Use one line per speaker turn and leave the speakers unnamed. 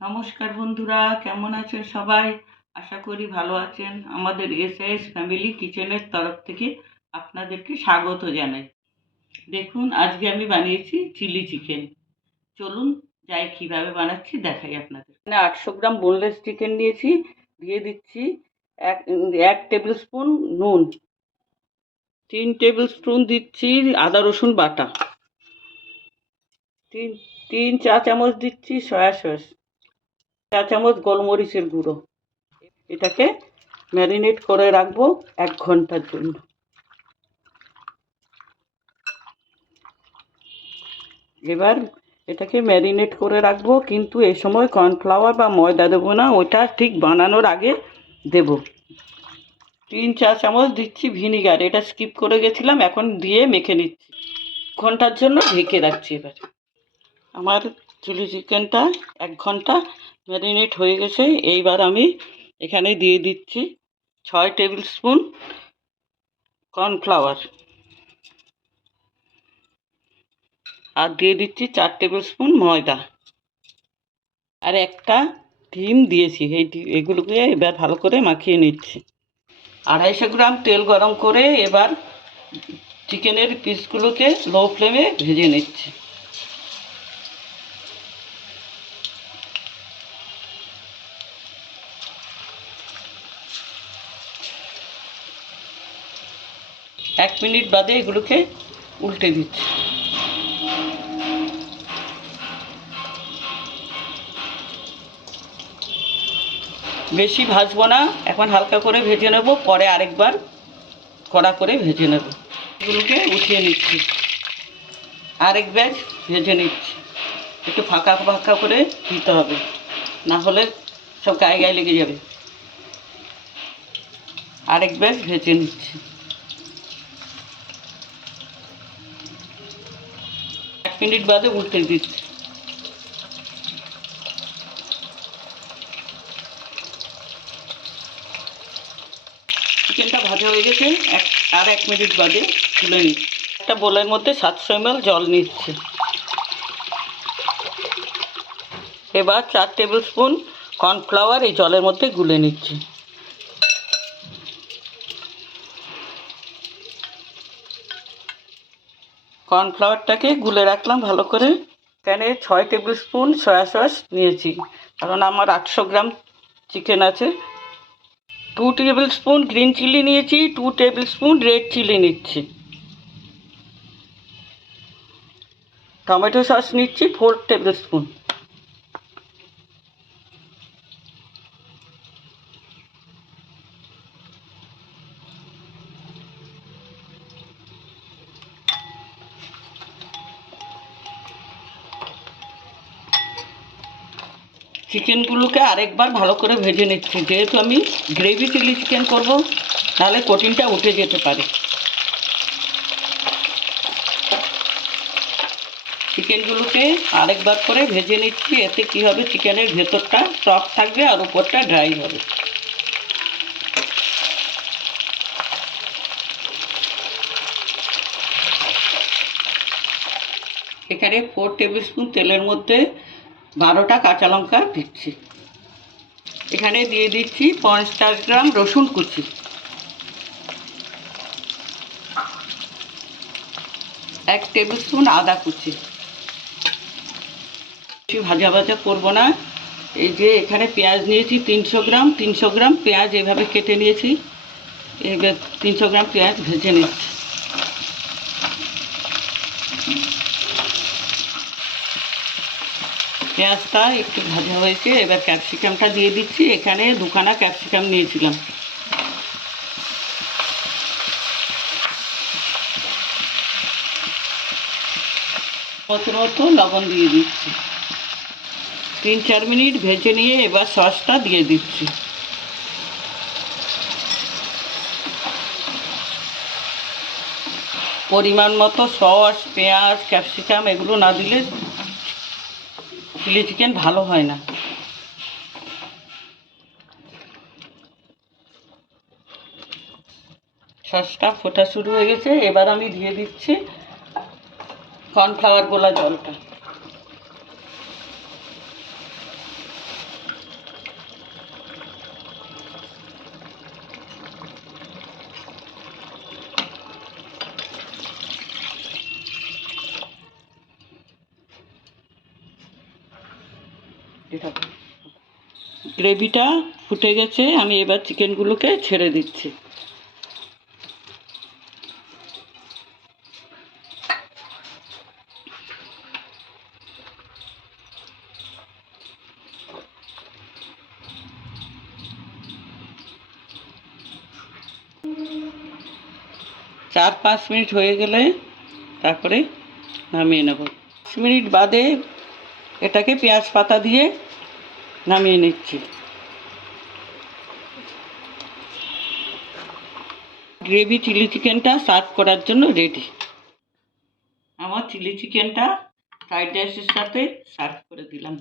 নমস্কার বন্ধুরা, কেমন আছেন সবাই? আশা করি ভালো আছেন। আমাদের এসএস ফ্যামিলি কিচেনের তরফ থেকে আপনাদেরকে স্বাগত জানাই। দেখুন, আজকে আমি বানিয়েছি চিলি চিকেন। চলুন যাই কীভাবে বানাচ্ছি, দেখাই আপনাদের। এখানে আটশো গ্রাম বোনলেস চিকেন নিয়েছি, দিয়ে দিচ্ছি এক এক টেবিল স্পুন নুন। তিন টেবিল স্পুন দিচ্ছি আদা রসুন বাটা। তিন তিন চা চামচ দিচ্ছি সয়া সস। চা চামচ গোলমরিচের গুঁড়ো। এটাকে ম্যারিনেট করে রাখব এক ঘণ্টার জন্য। এবার এটাকে ম্যারিনেট করে রাখব, কিন্তু এই সময় কর্নফ্লাওয়ার বা ময়দা দেবো না, ওটা ঠিক বানানোর আগে দেব। তিন চা চামচ দিচ্ছি ভিনিগার, এটা স্কিপ করে গেছিলাম, এখন দিয়ে মেখে নিচ্ছি। ঘণ্টার জন্য ঢেকে রাখছি এবার। আমার চিলি চিকেনটা এক ঘণ্টা ম্যারিনেট হয়ে গেছে, এইবার আমি এখানে দিয়ে দিচ্ছি ছয় টেবিল স্পুন কর্নফ্লাওয়ার আর দিয়ে দিচ্ছি চার টেবিল স্পুন ময়দা। আর একটা ডিম দিয়েছি, এই এগুলোকে এবার ভালো করে মাখিয়ে নিচ্ছি। আড়াইশো গ্রাম তেল গরম করে এবার চিকেনের পিসগুলোকে লো ফ্লেমে ভেজে নিচ্ছি। এক মিনিট বাদে এগুলোকে উল্টে দিচ্ছি। বেশি ভাজবো না, এখন হালকা করে ভেজে নেব, পরে আরেকবার কড়া করে ভেজে নেব। এগুলোকে উঠিয়ে নিচ্ছি। আরেক ব্যাচ ভেজে নিচ্ছি। একটু ফাঁকা ফাঁকা করে দিতে হবে, না হলে সব গায়ে গায়ে লেগে যাবে। আরেক ব্যাচ ভেজে নিচ্ছি। মিনিট বাদে উল্টে দিচ্ছি। চিকেনটা ভাজা হয়ে গেছে, এক, আর এক মিনিট বাদে তুলে নিচ্ছি। একটা বোলের মধ্যে সাতশো এমএল জল নিচ্ছি। এবার চার টেবিল স্পুন কর্নফ্লাওয়ার এই জলের মধ্যে গুলে নিচ্ছি। কর্নফ্লাওয়ারটাকে গুলে রাখলাম ভালো করে। এখানে ছয় টেবিল স্পুন সয়া সস নিয়েছি। কারণ আমার আটশো গ্রাম চিকেন আছে। Two tablespoon green chilli নিয়েছি, two tablespoon red chilli নিচ্ছি। টমেটো সস নিচ্ছি, ফোর টেবিল স্পুন চিকেনগুলোকে আরেকবার ভালো করে ভেজে নিচ্ছি। যেহেতু আমি গ্রেভি চিলি চিকেন করব, তাহলে কোটিনটা উঠে যেতে পারে। চিকেনগুলোকে আরেকবার করে ভেজে নিচ্ছি, এতে কী হবে? চিকেনের ভেতরটা সফট থাকবে আর উপরটা ড্রাই হবে। এখানে ফোর টেবিল স্পুন তেলের মধ্যে বারোটা কাঁচা লঙ্কা দিচ্ছি। এখানে দিয়ে দিচ্ছি পঞ্চাশ গ্রাম রসুন কুচি। এক টেবিল স্পুন আদা কুচি। বেশি ভাজা ভাজা করব না। এই যে এখানে পেঁয়াজ নিয়েছি তিনশো গ্রাম তিনশো গ্রাম পেঁয়াজ এভাবে কেটে নিয়েছি। এবার তিনশো গ্রাম পেঁয়াজ ভেজে নিচ্ছি। পেঁয়াজটা একটু ভাজা হয়েছে, এবার ক্যাপসিকামটা দিয়ে দিচ্ছি। এখানে দুখানা ক্যাপসিকাম নিয়েছিলাম। মতো মতো লবণ দিয়ে দিচ্ছি। তিন চার মিনিট ভেজে নিয়ে এবার সসটা দিয়ে দিচ্ছি। পরিমাণ মতো সস, পেঁয়াজ, ক্যাপসিকাম এগুলো না দিলে চিলি চিকেন ভালো হয় না। সসটা ফোটা শুরু হয়ে গেছে, এবার আমি দিয়ে দিচ্ছি কর্নফ্লাওয়ার গোলা জলটা। গ্রেভিটা ফুটে গেছে, আমি এবার চিকেনগুলোকে ছেড়ে দিচ্ছি। চার পাঁচ মিনিট হয়ে গেলে তারপরে নামিয়ে নেব। পাঁচ মিনিট বাদে এটাকে পেঁয়াজ পাতা দিয়ে নামিয়ে নিচ্ছি। গ্রেভি চিলি চিকেনটা সার্ভ করার জন্য রেডি। আমার চিলি চিকেনটা ফ্রাইড রাইসের সাথে সার্ভ করে দিলাম।